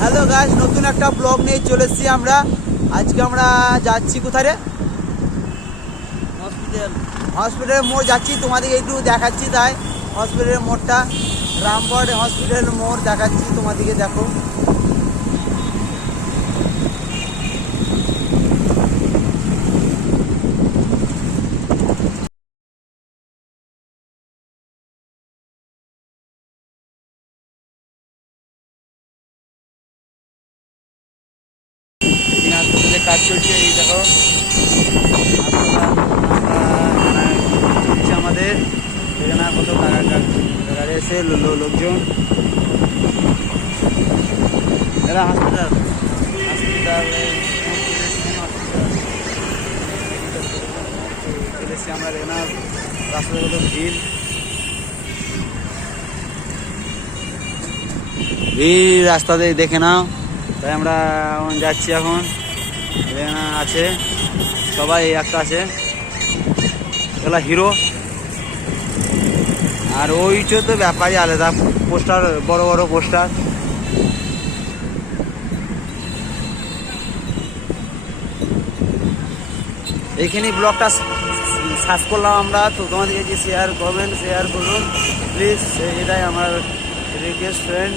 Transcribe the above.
Hello guys, নতুন একটা blog নিয়ে চলে এসেছি আমরা। আজকে আমরা যাচ্ছি কোথায় রে? হসপিটালের মোড় যাচ্ছি, তোমাদেরকে একটু দেখাচ্ছি। তাই হসপিটালের মোড়টা, রামগড় হসপিটালের মোড় দেখাচ্ছি তোমাদেরকে, দেখো। হাসপাতালে কাজ চলছে, এই দেখো চলছে আমাদের এখানে। কত গাড়ি এসে লোকজন। এরা হসপিটালে চলে এসেছি আমরা। এখানে রাস্তায় কত ভিড় রাস্তাতে দেখে নাও। তাই আমরা যাচ্ছি এখন। এখানে আছে সবাই, একটা আছে এগুলা হিরো, আর ওইটা তো ব্যাপারই আলাদা। পোস্টার, বড় বড় পোস্টার। এইখানে ব্লগটা সার্চ করলাম আমরা, তো তোমাদেরকে শেয়ার করবেন, শেয়ার করুন প্লিজ, এটাই আমার রিকোয়েস্ট ফ্রেন্ড।